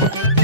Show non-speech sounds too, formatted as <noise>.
Thank <laughs> you.